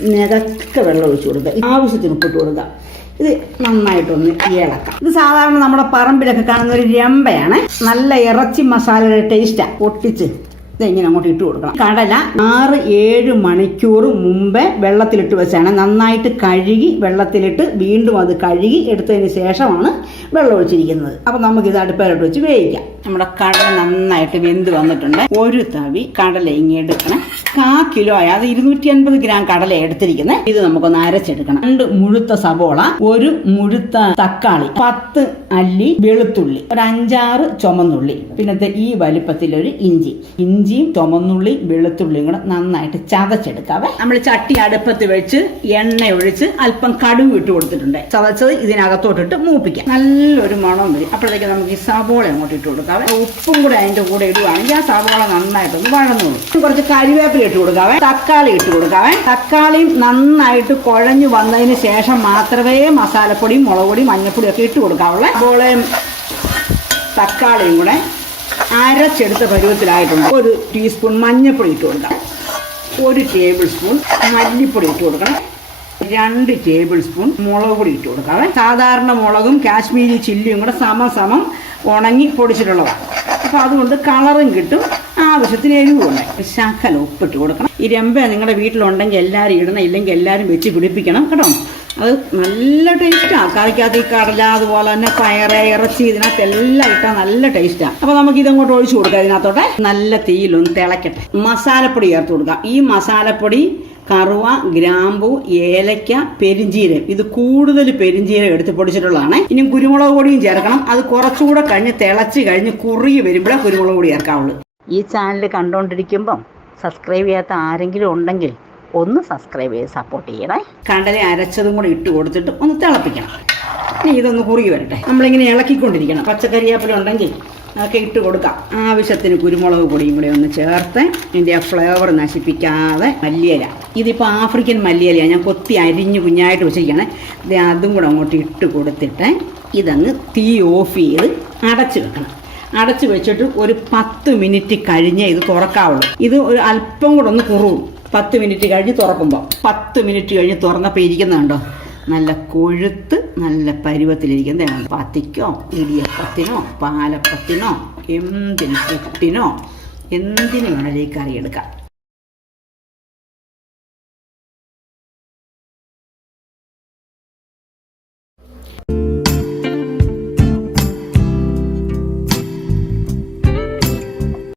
നിരക്കെ വെള്ളം ഒഴിച്ചു കൊടുക്കുക. ആവശ്യത്തിന് ഉപ്പിട്ട് കൊടുക്കുക. ഇത് നന്നായിട്ടൊന്ന് ഇളക്കാം. ഇത് സാധാരണ നമ്മുടെ പറമ്പിലൊക്കെ കാണുന്ന ഒരു രമ്പയാണ്. നല്ല ഇറച്ചി മസാലയുടെ ടേസ്റ്റാണ് പൊട്ടിച്ച് ഇതെങ്ങനെ അങ്ങോട്ട് ഇട്ട് കൊടുക്കണം. കടല ആറ് ഏഴ് മണിക്കൂർ മുമ്പേ വെള്ളത്തിലിട്ട് വെച്ചാണ്. നന്നായിട്ട് കഴുകി വെള്ളത്തിലിട്ട് വീണ്ടും അത് കഴുകി എടുത്തതിന് ശേഷമാണ് വെള്ളം ഒഴിച്ചിരിക്കുന്നത്. അപ്പം നമുക്കിത് അടുപ്പയിലോട്ട് വെച്ച് വേവിക്കാം. നമ്മുടെ കടല നന്നായിട്ട് വെന്ത് വന്നിട്ടുണ്ട്. ഒരു തവി കടല ഇങ്ങി എടുക്കണം. കാ കിലോ ആയ. അത് ഇരുന്നൂറ്റി അൻപത് ഗ്രാം കടല എടുത്തിരിക്കുന്നത് ഇത് നമുക്കൊന്ന് അരച്ചെടുക്കണം. രണ്ട് മുഴുത്ത സബോള ഒരു മുഴുത്ത തക്കാളി പത്ത് അല്ലി വെളുത്തുള്ളി ഒരു അഞ്ചാറ് ചുമന്നുള്ളി പിന്നത്തെ ഈ വലിപ്പത്തിലൊരു ഇഞ്ചി ഇഞ്ചിയും ചുമന്നുള്ളിയും വെളുത്തുള്ളിയും കൂടെ നന്നായിട്ട് ചതച്ചെടുക്കാവേ. നമ്മൾ ചട്ടി അടുപ്പത്ത് വെച്ച് എണ്ണ ഒഴിച്ച് അല്പം കടുവ് ഇട്ട് കൊടുത്തിട്ടുണ്ട്. ചതച്ചത് ഇതിനകത്തോട്ടിട്ട് മൂപ്പിക്കാം. നല്ലൊരു മണം വരും. അപ്പോഴത്തേക്ക് നമുക്ക് ഈ സവോള അങ്ങോട്ട് ഇട്ട് കൊടുക്കാവേ. ഉപ്പും കൂടെ അതിന്റെ കൂടെ ഇടുവാണെങ്കിൽ ആ സബോള നന്നായിട്ടൊന്ന് വഴന്നു കുറച്ച് കരിവേപ്പില ഇട്ട് കൊടുക്കാവേ. തക്കാളി ഇട്ട് കൊടുക്കാവേ. തക്കാളിയും നന്നായിട്ട് കുഴഞ്ഞു വന്നതിന് ശേഷം മാത്രമേ മസാലപ്പൊടിയും മുളക് പൊടിയും മഞ്ഞപ്പൊടിയും ഒക്കെ ഇട്ട് കൊടുക്കാവുള്ളൂ. അതുപോലെ തക്കാളിയും കൂടെ അരച്ചെടുത്ത പരുവത്തിലായിട്ടുണ്ട്. ഒരു ടീസ്പൂൺ മഞ്ഞൾപ്പൊടി ഇട്ട് കൊടുക്കാം. ഒരു ടേബിൾ സ്പൂൺ മല്ലിപ്പൊടി ഇട്ട് കൊടുക്കണം. രണ്ട് ടേബിൾ സ്പൂൺ മുളക് പൊടി ഇട്ട് കൊടുക്കാവേ സാധാരണ മുളകും കാശ്മീരി ചില്ലിയും കൂടെ സമസമം ഉണങ്ങി പൊടിച്ചിട്ടുള്ളതാണ്. അപ്പോൾ അതുകൊണ്ട് കളറും കിട്ടും. ആവശ്യത്തിന് എരിവുണ്ട് ശകലം ഉപ്പിട്ട് കൊടുക്കണം. ഈ രമ്പ നിങ്ങളുടെ വീട്ടിലുണ്ടെങ്കിൽ എല്ലാവരും ഇടണം. ഇല്ലെങ്കിൽ എല്ലാവരും വെച്ച് പിടിപ്പിക്കണം. കേട്ടോ? അത് നല്ല ടേസ്റ്റാണ് കറിക്കകത്ത് ഈ കടല അതുപോലെ തന്നെ പയറ് ഇറച്ചി ഇതിനകത്ത് എല്ലാം ഇട്ടാൽ നല്ല ടേസ്റ്റാണ് അപ്പോൾ നമുക്ക് ഇതങ്ങോട്ട് ഒഴിച്ചു കൊടുക്കാം ഇതിനകത്തോട്ടെ. നല്ല തീയിലൊന്ന് തിളക്കട്ടെ. മസാലപ്പൊടി ചേർത്ത് കൊടുക്കാം. ഈ മസാലപ്പൊടി കറുവ ഗ്രാമ്പു ഏലക്ക പെരിഞ്ചീരം ഇത് കൂടുതൽ പെരിഞ്ചീരം എടുത്ത് പൊടിച്ചിട്ടുള്ളതാണ്. ഇനി കുരുമുളക് പൊടിയും ചേർക്കണം. അത് കുറച്ചുകൂടെ കഴിഞ്ഞ് തിളച്ച് കഴിഞ്ഞ് കുറുകി വരുമ്പോഴേ കുരുമുളക് പൊടി ചേർക്കാവുള്ളൂ. ഈ ചാനൽ കണ്ടുകൊണ്ടിരിക്കുമ്പം സബ്സ്ക്രൈബ് ചെയ്യാത്ത ആരെങ്കിലും ഉണ്ടെങ്കിൽ ഒന്ന് സബ്സ്ക്രൈബ് ചെയ്ത് സപ്പോർട്ട് ചെയ്യണേ. കടല അരച്ചതും കൂടെ ഇട്ട് കൊടുത്തിട്ട് ഒന്ന് തിളപ്പിക്കണം. ഇനി ഇതൊന്ന് കുറുകി വരട്ടെ. നമ്മളിങ്ങനെ ഇളക്കിക്കൊണ്ടിരിക്കണം. പച്ചക്കറിയാപ്പില ഉണ്ടെങ്കിൽ അതൊക്കെ ഇട്ട് കൊടുക്കാം. ആവശ്യത്തിന് കുരുമുളക് പൊടിയും കൂടി ഒന്ന് ചേർത്ത് ഇതിന്റെ ആ ഫ്ലേവർ നശിപ്പിക്കാതെ മല്ലിയില. ഇതിപ്പോൾ ആഫ്രിക്കൻ മല്ലിയിലയാണ് ഞാൻ കൊത്തി അരിഞ്ഞ് കുഞ്ഞായിട്ട് വെച്ചിരിക്കുകയാണ് ഇത് അതും കൂടെ അങ്ങോട്ട് ഇട്ട് കൊടുത്തിട്ട് ഇതങ്ങ് തീ ഓഫ് ചെയ്ത് അടച്ച് വെക്കണം. അടച്ച് വെച്ചിട്ട് ഒരു പത്ത് മിനിറ്റ് കഴിഞ്ഞേ ഇത് തുറക്കാവുള്ളൂ. ഇത് ഒരു അല്പം കൂടെ ഒന്ന് കുറുവും. പത്ത് മിനിറ്റ് കഴിഞ്ഞ് തുറക്കുമ്പോൾ പത്ത് മിനിറ്റ് കഴിഞ്ഞ് തുറന്നപ്പോൾ ഇരിക്കുന്നുണ്ടോ നല്ല കൊഴുത്ത് നല്ല പരുവത്തിലിരിക്കുന്നതാണ് പത്തിക്കോ ഇടിയപ്പത്തിനോ പാലപ്പത്തിനോ എന്തിന് പുട്ടിനോ എന്തിനു വേണമെങ്കിലും ഈ കറി എടുക്കാം.